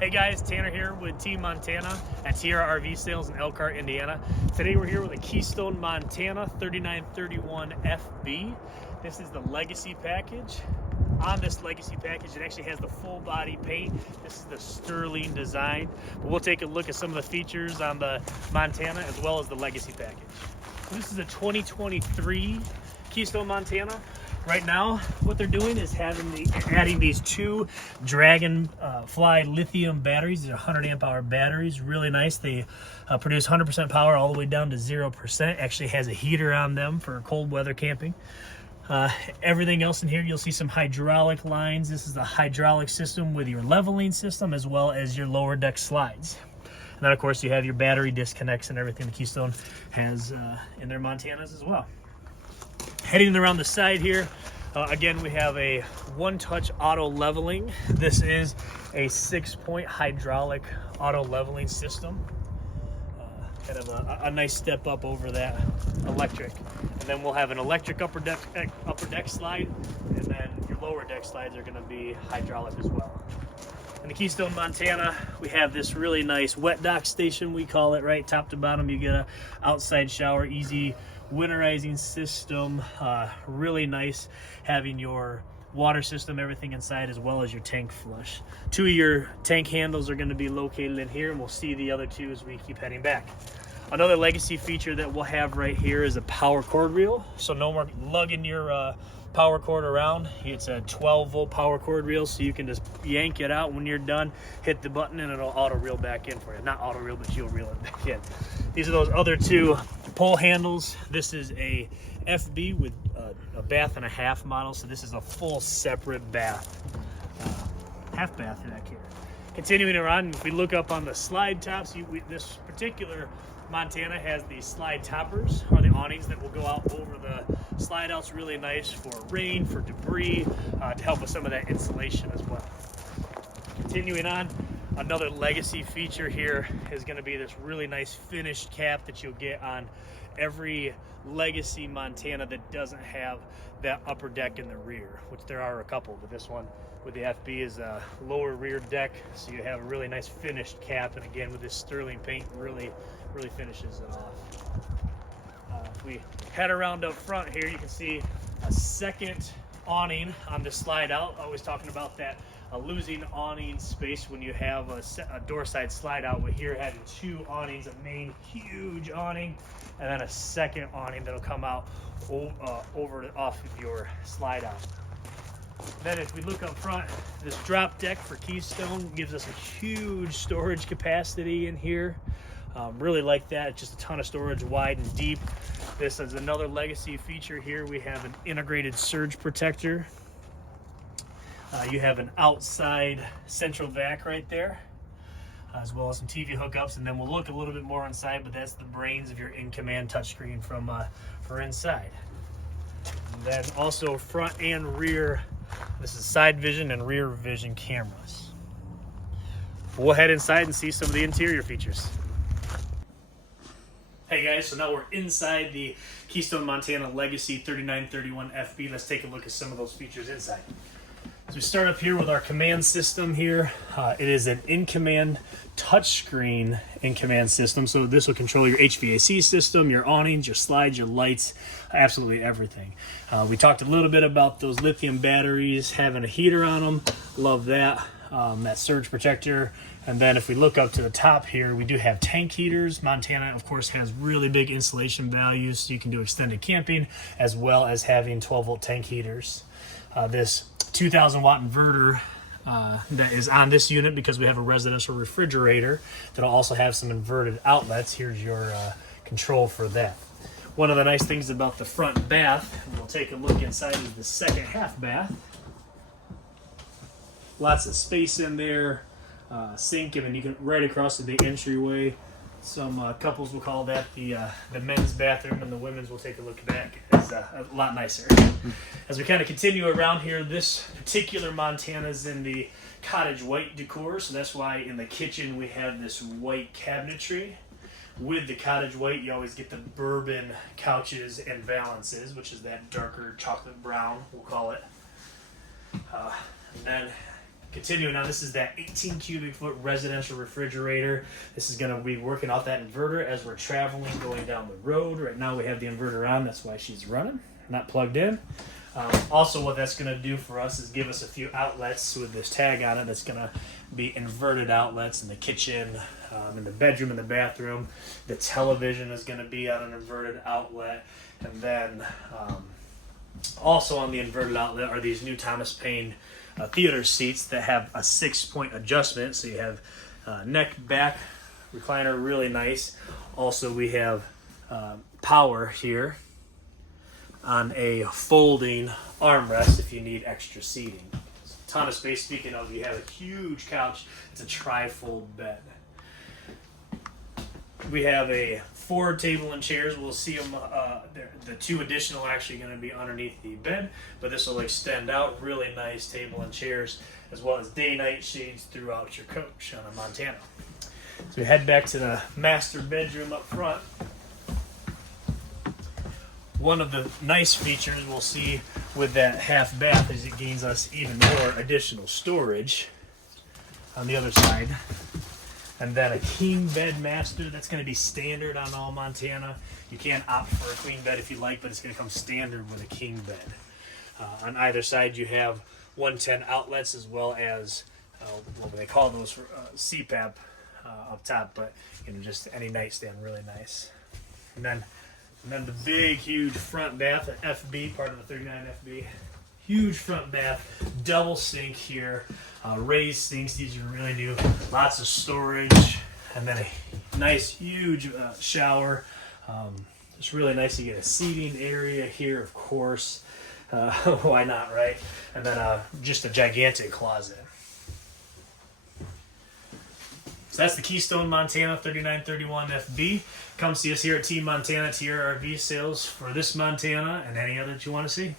Hey guys, Tanner here with Team Montana at Tiara RV Sales in Elkhart, Indiana. Today we're here with a Keystone Montana 3931 FB. This is the Legacy package. On this Legacy package, it actually has the full body paint. This is the Sterling design. But we'll take a look at some of the features on the Montana as well as the Legacy package. So this is a 2023 Keystone Montana. Right now, what they're doing is adding these two Dragonfly lithium batteries. These are 100 amp hour batteries, really nice. They produce 100% power all the way down to 0%. Actually has a heater on them for cold weather camping. Everything else in here, you'll see some hydraulic lines. This is the hydraulic system with your leveling system as well as your lower deck slides. And then of course you have your battery disconnects and everything the Keystone has in their Montanas as well. Heading around the side here, again, we have a one-touch auto leveling. This is a 6-point hydraulic auto leveling system. Kind of a nice step up over that electric. And then we'll have an electric upper deck slide, and then your lower deck slides are going to be hydraulic as well. In the Keystone Montana, we have this really nice wet dock station, we call it, right? Top to bottom, you get an outside shower, easy winterizing system. Really nice having your water system, everything inside, as well as your tank flush. Two of your tank handles are going to be located in here, and we'll see the other two as we keep heading back. Another Legacy feature that we'll have right here is a power cord reel. So no more lugging your power cord around. It's a 12-volt power cord reel, so you can just yank it out when you're done, hit the button, and it'll auto reel back in for you. Not auto reel, but you'll reel it back in. These are those other two pull handles. This is a FB with a bath and a half model, so this is a full separate bath, half bath back here. Continuing around, if we look up on the slide tops, this particular Montana has the slide toppers, or the awnings that will go out over the slide outs. Really nice for rain, for debris, to help with some of that insulation as well. Continuing on, another Legacy feature here is going to be this really nice finished cap that you'll get on every Legacy Montana that doesn't have that upper deck in the rear, which there are a couple, but this one with the FB is a lower rear deck, so you have a really nice finished cap, and again with this Sterling paint, really finishes it off. If we head around up front here, you can see a second awning on the slide out. Always talking about that losing awning space when you have a door side slide out. We're here having two awnings, a main huge awning, and then a second awning that'll come out off of your slide out. Then if we look up front, this drop deck for Keystone gives us a huge storage capacity in here. Really like that. It's just a ton of storage, wide and deep. This is another Legacy feature here. We have an integrated surge protector. You have an outside central vac right there, as well as some TV hookups, and then we'll look a little bit more inside, but that's the brains of your in-command touchscreen for inside. And then also front and rear, this is side vision and rear vision cameras. We'll head inside and see some of the interior features. Hey guys, so now we're inside the Keystone Montana Legacy 3931 FB. Let's take a look at some of those features inside. So we start up here with our command system here. It is an in-command touchscreen in-command system. So this will control your HVAC system, your awnings, your slides, your lights, absolutely everything. We talked a little bit about those lithium batteries having a heater on them. Love that. That surge protector. And then if we look up to the top here, we do have tank heaters. Montana, of course, has really big insulation values, so you can do extended camping as well as having 12-volt tank heaters. This 2,000 watt inverter that is on this unit, because we have a residential refrigerator that'll also have some inverted outlets. Here's your control for that. One of the nice things about the front bath, and we'll take a look inside, is the second half bath. Lots of space in there, sink, and then you can right across the entryway. Some couples will call that the men's bathroom, and the women's will take a look back. It's a lot nicer. As we kind of continue around here, this particular Montana is in the cottage white decor, so that's why in the kitchen we have this white cabinetry. With the cottage white, you always get the bourbon couches and valances, which is that darker chocolate brown, we'll call it. And then Continuing on, this is that 18 cubic foot residential refrigerator. This is going to be working off that inverter as we're traveling, going down the road. Right now we have the inverter on, that's why she's running, not plugged in. Also, what that's going to do for us is give us a few outlets with this tag on it. That's going to be inverted outlets in the kitchen, in the bedroom, in the bathroom. The television is going to be on an inverted outlet. And then also on the inverted outlet are these new Thomas Paine theater seats that have a 6-point adjustment. So you have neck, back, recliner, really nice. Also, we have power here on a folding armrest if you need extra seating. So, ton of space. Speaking of, you have a huge couch. It's a tri-fold bed. We have a 4 table and chairs. We'll see them. The 2 additional are actually going to be underneath the bed, but this will extend out. Really nice table and chairs, as well as day-night shades throughout your coach on a Montana. So we head back to the master bedroom up front. One of the nice features we'll see with that half bath is it gains us even more additional storage on the other side. And then a king bed master. That's going to be standard on all Montana. You can opt for a queen bed if you like, but it's going to come standard with a king bed. On either side you have 110 outlets, as well as what they call those for CPAP up top, but just any nightstand, really nice. And then the big, huge front bath, an FB, part of the 39 FB. Huge front bath, double sink here, raised sinks. These are really new. Lots of storage, and then a nice, huge shower. It's really nice to get a seating area here, of course. Why not, right? And then just a gigantic closet. So that's the Keystone, Montana 3931 FB. Come see us here at Team Montana, Tiara RV Sales for this Montana and any other that you want to see.